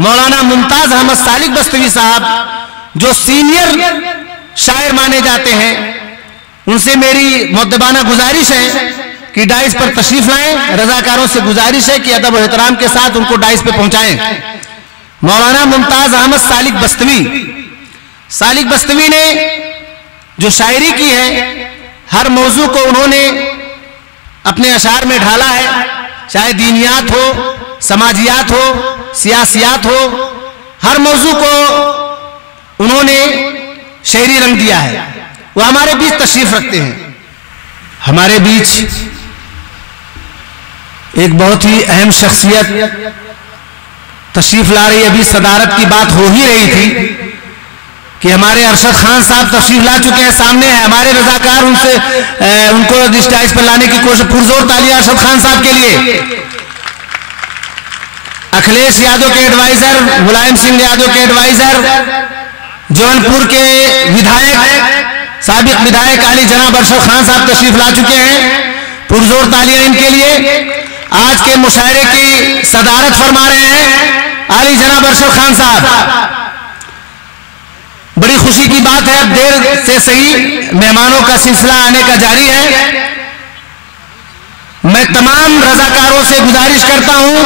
मौलाना मुमताज अहमद सालिक बस्तवी साहब जो सीनियर शायर माने जाते हैं, उनसे मेरी मुद्दबाना गुजारिश है कि डाइस पर तशरीफ लाएं। रजाकारों से गुजारिश है कि अदब और एहतराम के साथ उनको डाइस पे पहुंचाएं। मौलाना मुमताज अहमद सालिक बस्तवी ने जो शायरी की है, हर मौजू को उन्होंने अपने अशार में ढाला है, चाहे दीनियात हो, समाजियात हो, सियासियात हो, हर मौजू को उन्होंने शायरी रंग दिया है। वो हमारे बीच तशरीफ रखते हैं। हमारे बीच एक बहुत ही अहम शख्सियत तशरीफ ला रही। अभी सदारत की बात हो ही रही थी कि हमारे अरशद खान साहब तशरीफ ला चुके हैं, सामने है। हमारे रजाकार उनको डिस्टाइज पर लाने की कोशिश। पुरजोर तालियां अरशद खान साहब के लिए। अखिलेश यादव के एडवाइजर, मुलायम सिंह यादव के एडवाइजर, जौनपुर के विधायक, साबिक विधायक आली जनाब अरशद खान साहब तशरीफ ला चुके हैं। पुरजोर तालियां इनके लिए। आज के मुशायरे की सदारत फरमा रहे हैं आली जनाब अरशद खान साहब। बड़ी खुशी की बात है, अब देर से सही मेहमानों का सिलसिला आने का जारी है। मैं तमाम रजाकारों से गुजारिश करता हूं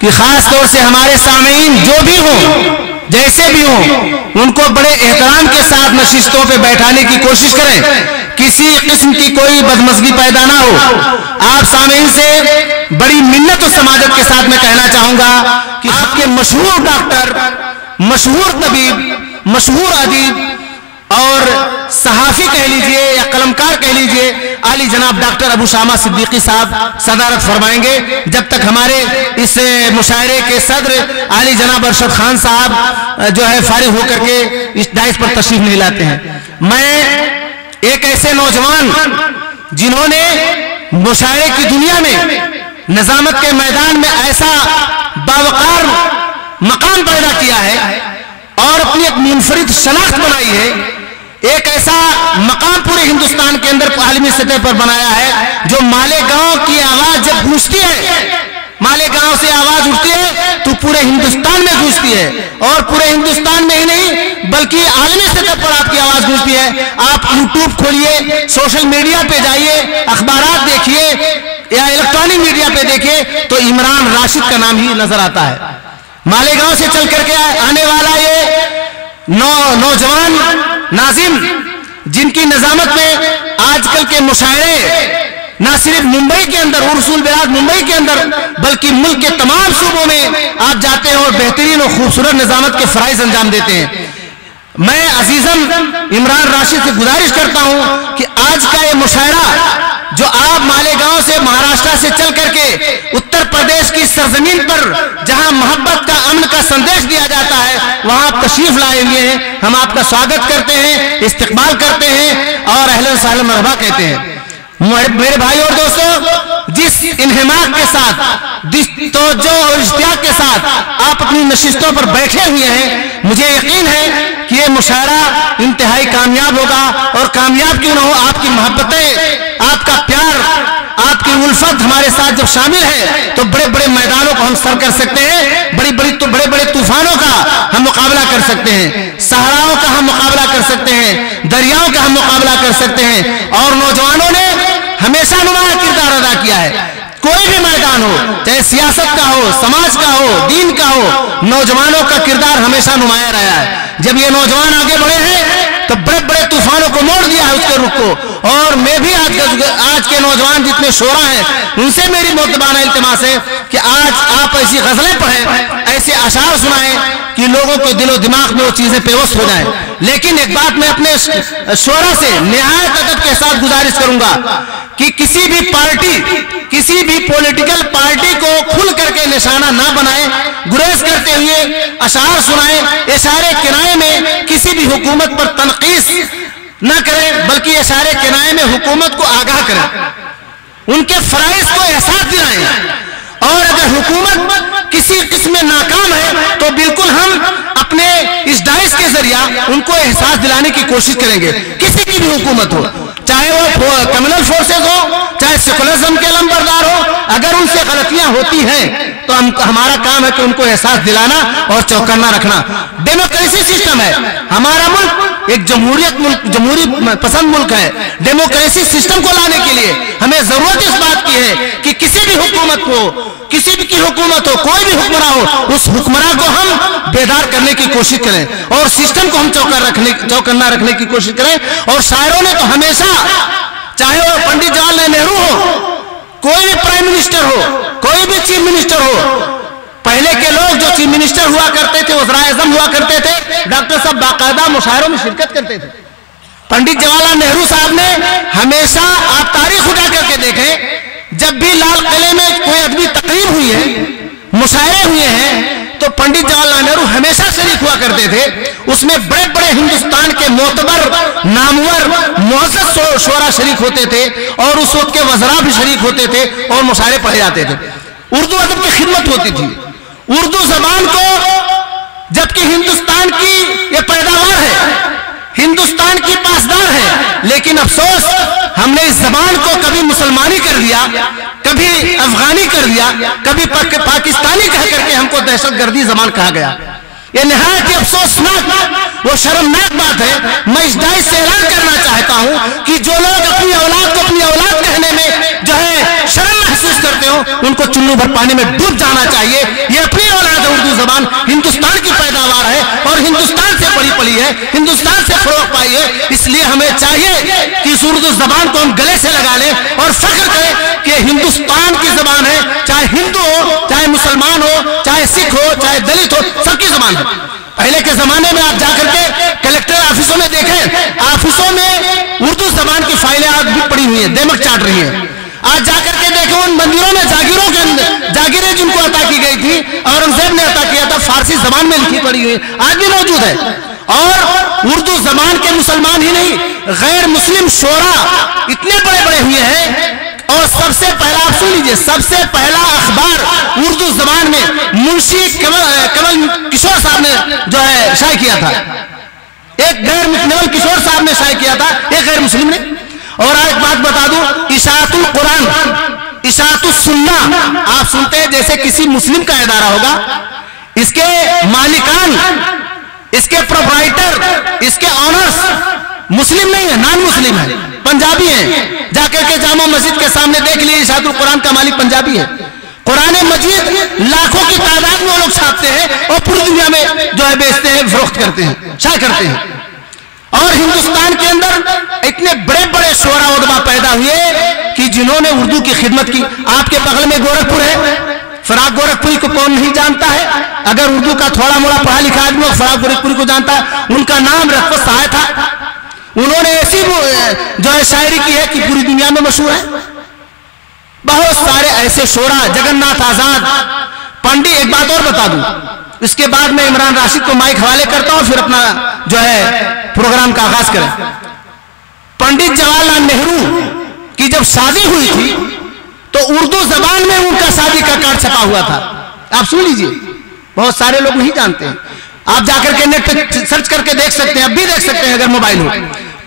कि खास तौर से हमारे सामीन जो भी हों, जैसे भी हों, उनको बड़े एहतराम के साथ नशिस्तों पे बैठाने की कोशिश करें। किसी किस्म की कोई बदमज़गी पैदा ना हो। आप सामीन से बड़ी मिन्नत और समाजत के साथ मैं कहना चाहूंगा कि आपके मशहूर डॉक्टर, मशहूर तबीब, मशहूर अदीब और सहाफ़ी कह लीजिए या कलमकार कह लीजिए, आली जनाब डॉक्टर अबू शामा सिद्दीकी साहब सदारत फरमाएंगे। जब तक हमारे इस मुशायरे के सदर आली जनाब अरशद खान साहब जो है फारिग होकर के इस डाइस पर तशरीफ नहीं लाते हैं। मैं एक ऐसे नौजवान जिन्होंने मुशायरे की दुनिया में निजामत के मैदान में ऐसा बावकार मकाम पैदा किया है और अपनी एक मुनफरिद शनाख्त बनाई है, एक ऐसा मकाम पूरे हिंदुस्तान के अंदर आलमी सतह पर बनाया है, जो मालेगांव की आवाज जब गूंजती है, मालेगांव से आवाज उठती है तो पूरे हिंदुस्तान में गूंजती है। और पूरे हिंदुस्तान में ही नहीं बल्कि आलमी सतह पर आपकी आवाज गूंजती है। आप यूट्यूब खोलिए, सोशल मीडिया पे जाइए, अखबारात देखिए या इलेक्ट्रॉनिक मीडिया पे देखिए तो इमरान राशिद का नाम ही नजर आता है। मालेगांव से चल करके आने वाला ये नौजवान नाजिम, जिनकी निजामत में आजकल के मुशायरे न सिर्फ मुंबई के अंदर, उर्सुल बिलाद मुंबई के अंदर, बल्कि मुल्क के तमाम सूबों में आप जाते हैं और बेहतरीन और खूबसूरत निजामत के फराइज अंजाम देते हैं। मैं अजीजम इमरान राशिद से गुजारिश करता हूं कि आज का ये मुशायरा जो आप मालेगांव से, महाराष्ट्र से चल करके उत्तर प्रदेश की सरजमीन पर जहां मोहब्बत का, अमन का संदेश दिया जाता है, वहां आप तशरीफ लाए हुए हैं। हम आपका स्वागत करते हैं, इस्तकबाल करते हैं और अहलन सहलन मरहबा कहते हैं। मेरे भाई और दोस्तों, जिस इन्हिमाक के साथ, जिस तवज्जो और इश्तियाक के साथ आप अपनी नशिस्तों पर बैठे हुए हैं, मुझे यकीन है कि ये मुशायरा इंतहाई कामयाब होगा। और कामयाब क्यों ना हो, आपकी मोहब्बतें, आपका प्यार, आपकी उल्फत हमारे साथ जब शामिल है तो बड़े बड़े मैदानों को हम सर कर सकते हैं, बड़े बड़े तूफानों का हम मुकाबला कर सकते हैं, सहराओं का हम मुकाबला कर सकते हैं, दरियाओं का हम मुकाबला कर सकते हैं। और नौजवानों ने हमेशा नुमाया किरदार अदा किया है। कोई भी मैदान हो, चाहे सियासत का हो, समाज का हो, दीन का हो, नौजवानों का किरदार हमेशा नुमाया रहा है। जब ये नौजवान आगे बढ़े हैं तो बड़े बड़े तूफानों को मोड़ दिया है उसके रुख को। और मैं भी आज के नौजवान जितने शोरा हैं उनसे मेरी मुतबाना इल्तिमास है कि आज आप ऐसी गजलें पढ़ें, ऐसे अशार सुनाएं कि लोगों के दिलो दिमाग में वो चीजें पेवस्त हो जाएं। लेकिन एक बात मैं अपने शोरा से निहायत अदब के साथ गुजारिश करूंगा कि किसी भी पार्टी, किसी भी पॉलिटिकल पार्टी को खुल करके निशाना ना बनाए, गुरेज करते हुए अशार सुनाए, इशारे किनारे में किसी भी हुकूमत पर तनकीस न करें, बल्कि इशारे किनारे में हुकूमत को आगाह करें, उनके फराइज को एहसास दिलाएं। और अगर हुकूमत किसी किस्म में नाकाम है तो बिल्कुल हम अपने इस डाइस के जरिया उनको एहसास दिलाने की कोशिश करेंगे। किसी की भी हुकूमत हो, चाहे वो कम्युनल फोर्सेज हो, चाहे सेकुलरिज्म के लंबरदार हो, अगर उनसे गलतियां होती हैं तो हमारा काम है कि उनको एहसास दिलाना और चौकन्ना रखना। डेमोक्रेसी सिस्टम है हमारा मुल्क, एक जमहूरी पसंद मुल्क है। डेमोक्रेसी सिस्टम को लाने के लिए हमें जरूरत इस बात की है कि किसी भी हुकूमत को, किसी भी की हुकूमत हो, कोई भी हुक्मरान हो, उस हुक्मरान को हम बेदार करने की कोशिश करें और सिस्टम को हम चौकन्ना रखने की कोशिश करें। और शायरों ने तो हमेशा, चाहे वो पंडित जवाहरलाल नेहरू हो, कोई भी प्राइम मिनिस्टर हो, कोई भी चीफ मिनिस्टर हो, पहले के लोग जो चीफ मिनिस्टर हुआ करते थे, वज़ीर-ए-आज़म हुआ करते थे, डॉक्टर साहब बाकायदा मुशायरों में शिरकत करते थे। पंडित जवाहरलाल नेहरू साहब ने हमेशा, आप तारीख उठा करके देखें, जब भी लाल किले में कोई अदबी तकरीर हुई है, मुशायरे हुए हैं, तो पंडित जवाहरलाल नेहरू हमेशा शरीक हुआ करते थे। उसमें बड़े बड़े हिंदुस्तान के मोतबर, नामवर, मुअज़्ज़ज़ शोरा शरीक होते थे और उस वक्त के वज़रा भी शरीक होते थे और मुशायरे पढ़े जाते थे। उर्दू अदब की खिदमत होती थी। उर्दू जबान को, जबकि हिंदुस्तान की ये पैदावार है, हिंदुस्तान की पासदार है, लेकिन अफसोस हमने इस जबान को कभी मुसलमानी कर दिया, कभी अफगानी कर दिया, कभी पाकिस्तानी कह करके हमको दहशतगर्दी जबान कहा गया। ये निहायत अफसोसनाक, वो शर्मनाक बात है। मैं इस दायित्व से ऐलान करना चाहता हूं कि जो लोग अपनी औलाद को अपनी औलाद कहने में जो है शर्म महसूस करते हो, उनको चुल्लू भर पानी में डूब जाना चाहिए। ये अपनी औलाद है, उर्दू जबान हिंदुस्तान की पैदावार है और हिंदुस्तान से पली पली है, हिंदुस्तान से फरोग पाई है। इसलिए हमें चाहिए कि इस उर्दू जबान को हम गले से लगा लें और फख्र करें कि हिंदुस्तान की जबान है, चाहे हिंदू हो, चाहे मुसलमान हो, चाहे सिख हो, चाहे दलित हो, सबकी जबान है। पहले के जमाने में आप जाकर के कलेक्टर ऑफिसों में देखें, ऑफिसों में उर्दू जबान की फाइलें आज भी पड़ी हुई है, देमक चाट रही है। आज जाकर के देखें उन मंदिरों में, जागीरों के अंदर, जागीरें जिनको अता की गई थी, औरंगजेब ने अता किया था, फारसी जबान में लिखी पड़ी हुई आज भी मौजूद है। और उर्दू जबान के मुसलमान ही नहीं, गैर मुस्लिम शोरा इतने बड़े बड़े हुए हैं। और सबसे पहला, आप सुन लीजिए, सबसे पहला अखबार उर्दू जबान में मुंशी कमल किशोर साहब ने जो है शाये किया था। एक गैर कमल किशोर साहब ने शाये किया था, एक गैर मुस्लिम ने। और एक बात बता दूं, इशाअतुल कुरान, इशाअतुस सुन्ना आप सुनते हैं जैसे किसी मुस्लिम का इदारा होगा। इसके मालिकान, इसके प्रोप्राइटर, इसके ऑनर्स मुस्लिम नहीं है, नॉन मुस्लिम है, पंजाबी है। जाकर के जामा मस्जिद के सामने देख लिए, इशाअतुल कुरान का मालिक पंजाबी है। कुरान मजीद लाखों की तादाद में वो लोग छापते हैं और पूरी दुनिया में जो है बेचते हैं, फरोख्त करते हैं, शाये करते हैं। और हिंदुस्तान के अंदर इतने बड़े बड़े शोरा उदबा पैदा हुए कि जिन्होंने उर्दू की खिदमत की। आपके बगल में गोरखपुर है, फराग गोरखपुरी को कौन नहीं जानता है? अगर उर्दू का थोड़ा मोड़ा पढ़ा लिखा आदमी फराग गोरखपुरी को जानता है। उनका नाम रफ़त साय था। उन्होंने ऐसी जो है शायरी की है कि पूरी दुनिया में मशहूर है। बहुत सारे ऐसे शोरा, जगन्नाथ आजाद, पंडित। एक बात और बता दूं, इसके बाद मैं इमरान राशिद को माइक हवाले करता हूं, फिर अपना जो है प्रोग्राम का आगाज करें। पंडित जवाहरलाल नेहरू की जब शादी हुई थी तो उर्दू जबान में उनका शादी का कार्ड छपा हुआ था। आप सुन लीजिए, बहुत सारे लोग नहीं जानते हैं। आप जाकर के नेट पे सर्च करके देख सकते हैं, अब भी देख सकते हैं अगर मोबाइल हो।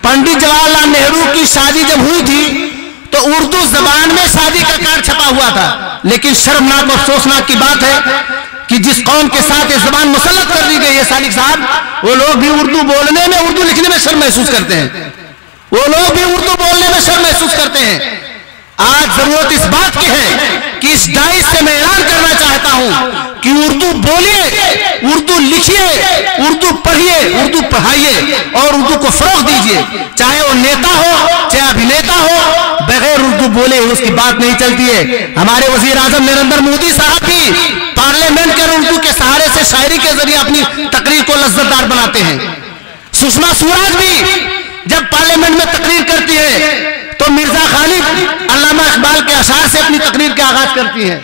पंडित जवाहरलाल नेहरू की शादी जब हुई थी तो उर्दू जबान में शादी का कार्ड छपा हुआ था। लेकिन शर्मनाक और अफसोसनाक की बात है कि जिस कौम के साथ ये जबान मुसल्लत कर दी गई है सालिक साहब, वो लोग भी उर्दू बोलने में, उर्दू लिखने में शर्म महसूस करते हैं। वो लोग भी उर्दू बोलने में शर्म महसूस करते हैं। आज जरूरत इस बात की है कि इस दायित्व से मैं ऐलान करना चाहता हूं कि उर्दू बोलिए, उर्दू लिखिए, उर्दू पढ़िए, उर्दू पढ़ाइए और उर्दू को फरोग दीजिए। चाहे वो नेता हो, चाहे अभिनेता हो, बगैर उर्दू बोले उसकी बात नहीं चलती है। हमारे वजीर आजम नरेंद्र मोदी साहब भी पार्लियामेंट के उर्दू के सहारे से शायरी के जरिए अपनी तकरीर को लज्जतदार बनाते हैं। सुषमा स्वराज भी जब पार्लियामेंट में तकरीर करती है तो मिर्जा गालिब, अल्लामा इकबाल के अशार से अपनी तकरीर का आगाज करती है।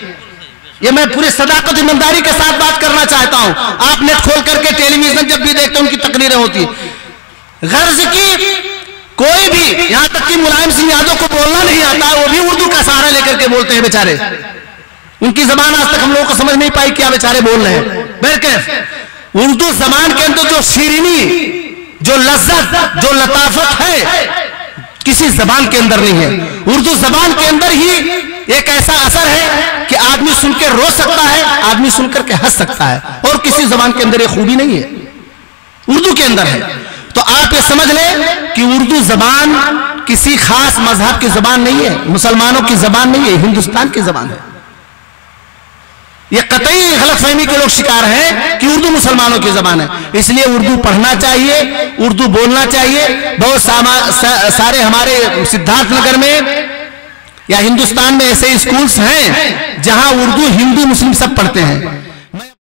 ये मैं पूरी सदाकत ईमानदारी के साथ बात करना चाहता हूं। आप नेट खोल करके टेलीविजन जब भी देखते उनकी तकरीरें होती। गर्ज की कोई भी, यहां तक कि मुलायम सिंह यादव को बोलना नहीं आता, वो भी उर्दू का सहारा लेकर के बोलते हैं बेचारे। उनकी जबान आज तक हम लोगों को समझ नहीं पाई क्या बेचारे बोल रहे हैं। बहरकैफ उर्दू जबान के अंदर जो शीरीनी, जो लज्जत, जो लताफत है किसी जबान के अंदर नहीं है। उर्दू जबान के अंदर ही एक ऐसा असर है कि आदमी सुनकर रो सकता है, आदमी सुनकर के हंस सकता है, और किसी जबान के अंदर ये खूबी नहीं है, उर्दू के अंदर है। तो आप ये समझ लें कि उर्दू जबान किसी खास मजहब की जबान नहीं है, मुसलमानों की जबान नहीं है, हिंदुस्तान की जबान है। ये कतई गलतफहमी के लोग शिकार हैं कि उर्दू मुसलमानों की जबान है। इसलिए उर्दू पढ़ना चाहिए, उर्दू बोलना चाहिए। बहुत सारे हमारे सिद्धार्थनगर में या हिंदुस्तान में ऐसे स्कूल्स हैं जहां उर्दू हिंदू मुस्लिम सब पढ़ते हैं।